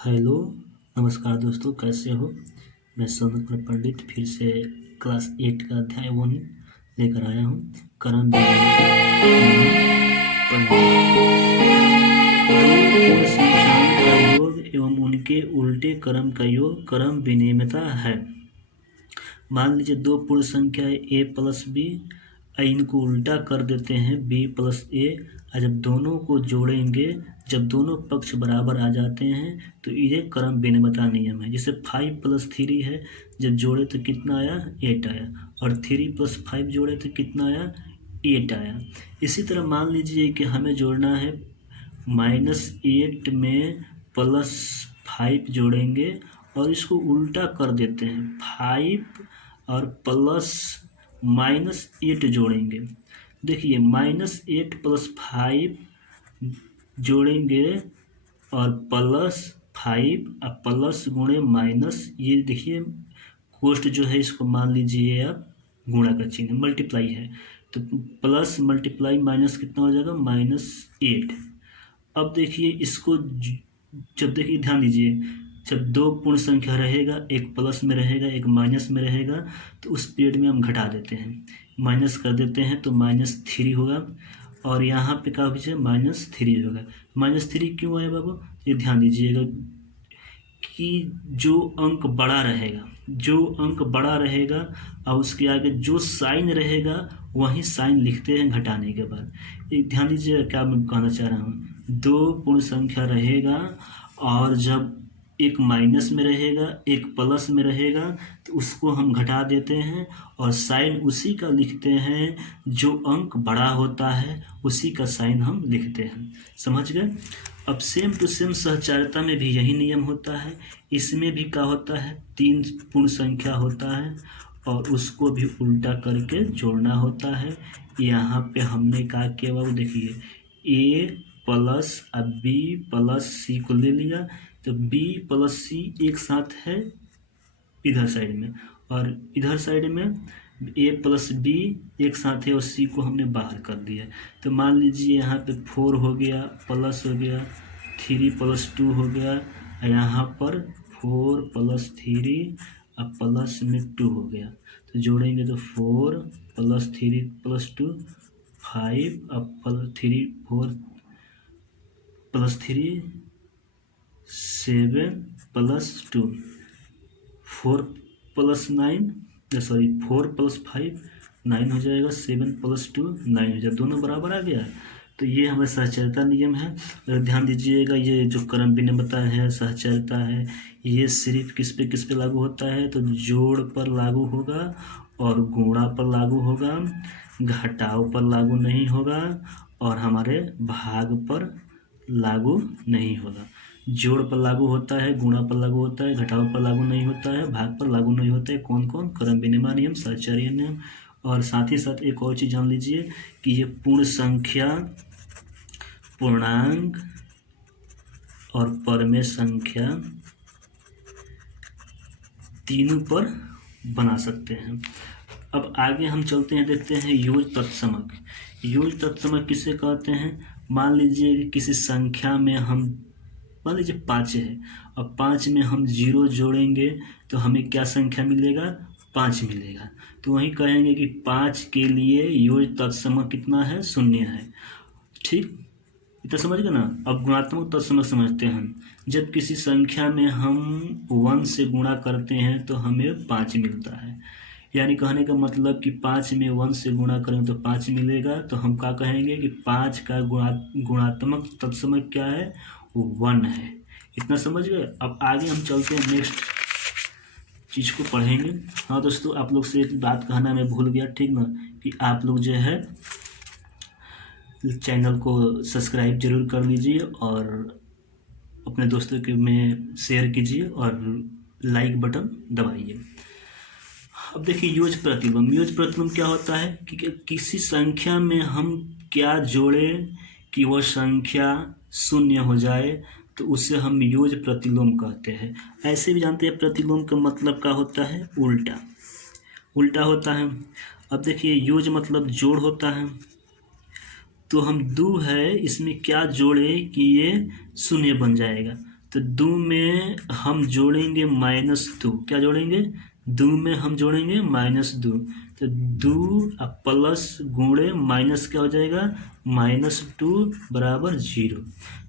Hello, नमस्कार दोस्तों, कैसे हो। मैं सौम्य कुमार पंडित फिर से क्लास 8 का अध्याय 1 लेकर आया हूँ। कर्म पूर्ण संख्याओं का योग एवं उनके उल्टे क्रम का योग क्रम विनिमयता है। मान लीजिए दो पूर्ण संख्या a प्लस बी, इनको उल्टा कर देते हैं b प्लस ए। जब दोनों को जोड़ेंगे, जब दोनों पक्ष बराबर आ जाते हैं तो ये क्रम विनिमयता नियम है। जैसे 5 प्लस 3 है, जब जोड़े तो कितना आया 8 आया, और 3 प्लस 5 जोड़े तो कितना आया 8 आया। इसी तरह मान लीजिए कि हमें जोड़ना है -8 में +5 जोड़ेंगे और इसको उल्टा कर देते हैं, 5 और -8 जोड़ेंगे। देखिए -8 + 5 जोड़ेंगे और +5 प्लस गुणे माइनस, ये देखिए कोष्ट जो है इसको मान लीजिए आप गुणा का चिन्ह, मल्टीप्लाई है तो प्लस मल्टीप्लाई माइनस कितना हो जाएगा -8। अब देखिए इसको जब देखिए ध्यान दीजिए, जब दो पूर्ण संख्या रहेगा, एक प्लस में रहेगा एक माइनस में रहेगा, तो उस पीरियड में हम घटा देते हैं, माइनस कर देते हैं तो -3 होगा, और यहाँ पे क्या बचे -3 होगा। -3 क्यों आया बाबू, ये ध्यान दीजिएगा कि जो अंक बड़ा रहेगा, जो अंक बड़ा रहेगा और उसके आगे जो साइन रहेगा वही साइन लिखते हैं घटाने के बाद। एक ध्यान दीजिएगा क्या मैं कहना चाह रहा हूँ, दो पूर्ण संख्या रहेगा और जब एक माइनस में रहेगा एक प्लस में रहेगा तो उसको हम घटा देते हैं और साइन उसी का लिखते हैं, जो अंक बड़ा होता है उसी का साइन हम लिखते हैं। समझ गए। अब सेम टू सेम सहचारिता में भी यही नियम होता है। इसमें भी क्या होता है, 3 पूर्ण संख्या होता है और उसको भी उल्टा करके जोड़ना होता है। यहाँ पे हमने क्या किया बाबू, देखिए a plus b plus c को ले लिया, तो b प्लस c एक साथ है इधर साइड में, और इधर साइड में a प्लस b एक साथ है और c को हमने बाहर कर दिया। तो मान लीजिए यहाँ पे 4 हो गया, प्लस हो गया 3 + 2 हो गया, यहाँ पर 4 + 3 और प्लस में 2 हो गया। तो जोड़ेंगे तो 4 + 3 + 2 5 और 3 4 + 3 7 + 2 4 + 9 सॉरी 4 + 5 9 हो जाएगा, 7 + 2 9 हो जाएगा, दोनों बराबर आ गया। तो ये हमारा सहचर्यता नियम है। ध्यान दीजिएगा ये जो क्रम विनिमयता है, सहचर्यता है, ये सिर्फ किस पे लागू होता है, तो जोड़ पर लागू होगा और गुणा पर लागू होगा, घटाव पर लागू नहीं होगा और हमारे भाग पर लागू नहीं होगा। जोड़ पर लागू होता है, गुणा पर लागू होता है, घटाव पर लागू नहीं होता है, भाग पर लागू नहीं होता है। कौन कौन, क्रम विनिमय नियम, सहचर्य नियम। और साथ ही साथ एक और चीज़ जान लीजिए कि ये पूर्ण संख्या, पूर्णांक और परमेय संख्या तीनों पर बना सकते हैं। अब आगे हम चलते हैं, देखते हैं योज तत्समक। योज तत्समक किसे कहते हैं, मान लीजिए कि किसी संख्या में हम, मान लीजिए 5 है और 5 में हम 0 जोड़ेंगे तो हमें क्या संख्या मिलेगा, 5 मिलेगा। तो वहीं कहेंगे कि 5 के लिए योज तत्समक कितना है, 0 है। ठीक, इतना समझ गए ना। अब गुणात्मक तत्समक समझते हैं। जब किसी संख्या में हम 1 से गुणा करते हैं तो हमें 5 मिलता है, यानी कहने का मतलब कि 5 में 1 से गुणा करें तो 5 मिलेगा। तो हम क्या कहेंगे कि 5 का गुणात्मक तत्समक क्या है, 1 है। इतना समझ गए। अब आगे हम चलते हैं, नेक्स्ट चीज़ को पढ़ेंगे। हाँ दोस्तों, आप लोग से एक बात कहना मैं भूल गया, ठीक ना, कि आप लोग जो है चैनल को सब्सक्राइब जरूर कर लीजिए और अपने दोस्तों के में शेयर कीजिए और लाइक बटन दबाइए। अब देखिए योज प्रतिलोम। योज प्रतिलोम क्या होता है कि किसी संख्या में हम क्या जोड़ें कि वह संख्या 0 हो जाए, तो उससे हम योज प्रतिलोम कहते हैं। ऐसे भी जानते हैं प्रतिलोम का मतलब क्या होता है, उल्टा, उल्टा होता है। अब देखिए योज मतलब जोड़ होता है, तो हम 2 है इसमें क्या जोड़े कि ये 0 बन जाएगा, तो 2 में हम जोड़ेंगे -2, क्या जोड़ेंगे? 2 में हम जोड़ेंगे -2, तो 2 प्लस गुणे माइनस क्या हो जाएगा? -2 बराबर 0।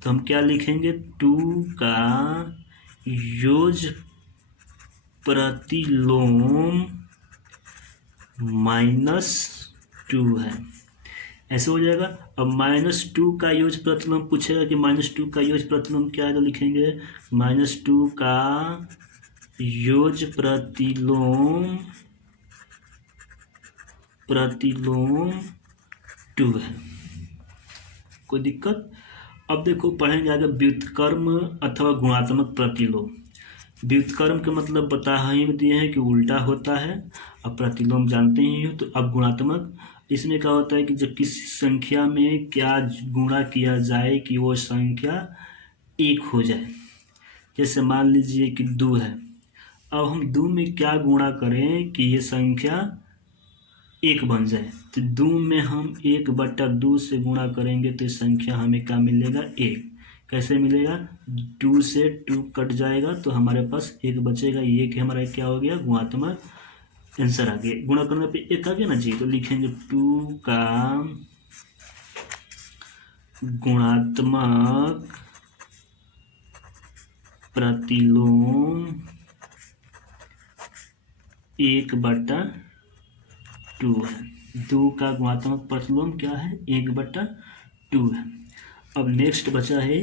तो हम क्या लिखेंगे? 2 का योग प्रतिलोम -2 है, ऐसे हो जाएगा। अब -2 का योग प्रतिलोम पूछेगा कि -2 का योग प्रतिलोम क्या है, तो लिखेंगे -2 का योग प्रतिलोम 2 है। कोई दिक्कत? अब देखो पढ़ेंगे आगे व्युत्क्रम अथवा गुणात्मक प्रतिलोम। व्युत्क्रम के मतलब बता ही दिए हैं कि उल्टा होता है, अब प्रतिलोम जानते ही हो। तो अब गुणात्मक, इसमें क्या होता है कि जब किसी संख्या में क्या गुणा किया जाए कि वो संख्या 1 हो जाए। जैसे मान लीजिए कि 2 है, अब हम 2 में क्या गुणा करें कि ये संख्या 1 बन जाए। तो 2 में हम 1/2 से गुणा करेंगे तो संख्या हमें क्या मिलेगा? 1। कैसे मिलेगा? 2 से 2 कट जाएगा तो हमारे पास 1 बचेगा। ये कि हमारा क्या हो गया? गुणात्मक आंसर आ गया। गुणा करने पे 1 आ गया ना जी, तो लिखेंगे 2 का गुणात्मक प्रतिलोम 1/2 है। 2 का गुणात्मक प्रतिलोम क्या है? 1/2 है। अब नेक्स्ट बचा है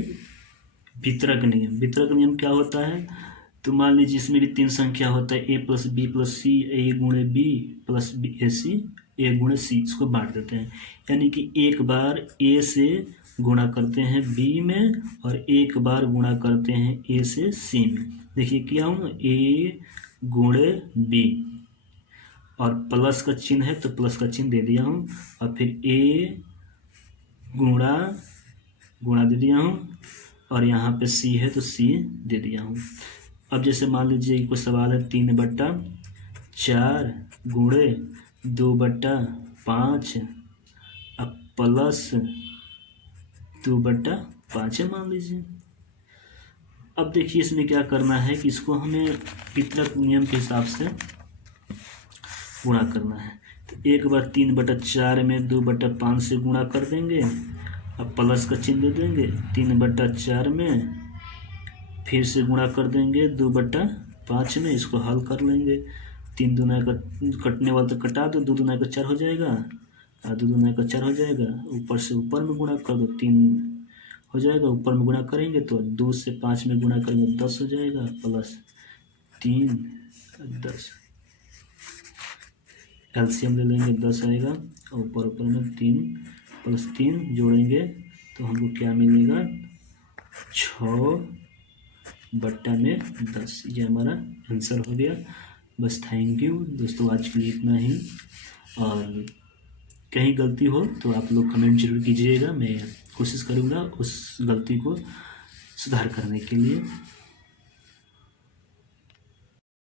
वितरक नियम। वितरक नियम क्या होता है? तो मान लीजिए इसमें भी 3 संख्या होता है, a + b + c, a गुणे b + ac, a गुणे c। इसको बांट देते हैं, यानी कि एक बार a से गुणा करते हैं b में और एक बार गुणा करते हैं a से c में। देखिए क्या हूँ, a गुणे b और प्लस का चिन्ह है तो प्लस का चिन्ह दे दिया हूँ, और फिर a गुणा दे दिया हूँ, और यहाँ पे c है तो c दे दिया हूँ। अब जैसे मान लीजिए कोई सवाल है 3/4 गुणे 2/5 अब प्लस 2/5 है मान लीजिए। अब देखिए इसमें क्या करना है कि इसको हमें वितरक नियम के हिसाब से गुणा करना है। तो एक बार 3/4 में 2/5 से गुणा कर देंगे, अब प्लस का चिन्ह दे देंगे। 3/4 में फिर से गुणा कर देंगे 2/5 में, इसको हल कर लेंगे। 3 दूना का कटने वाला तो कटा दो, 2 दूना का 4 हो जाएगा, और 2 दूना का 4 हो जाएगा। ऊपर से ऊपर में गुणा कर दो, 3 हो जाएगा। ऊपर में गुणा करेंगे तो 2 से 5 में गुणा करेंगे 10 हो जाएगा, प्लस 3 10। एलसीएम ले लेंगे 10 आएगा, और ऊपर में 3 + 3 जोड़ेंगे तो हमको क्या मिलेगा? 6/10। ये हमारा आंसर हो गया। बस थैंक यू दोस्तों, आज के लिए इतना ही। और कहीं गलती हो तो आप लोग कमेंट जरूर कीजिएगा, मैं कोशिश करूँगा उस गलती को सुधार करने के लिए।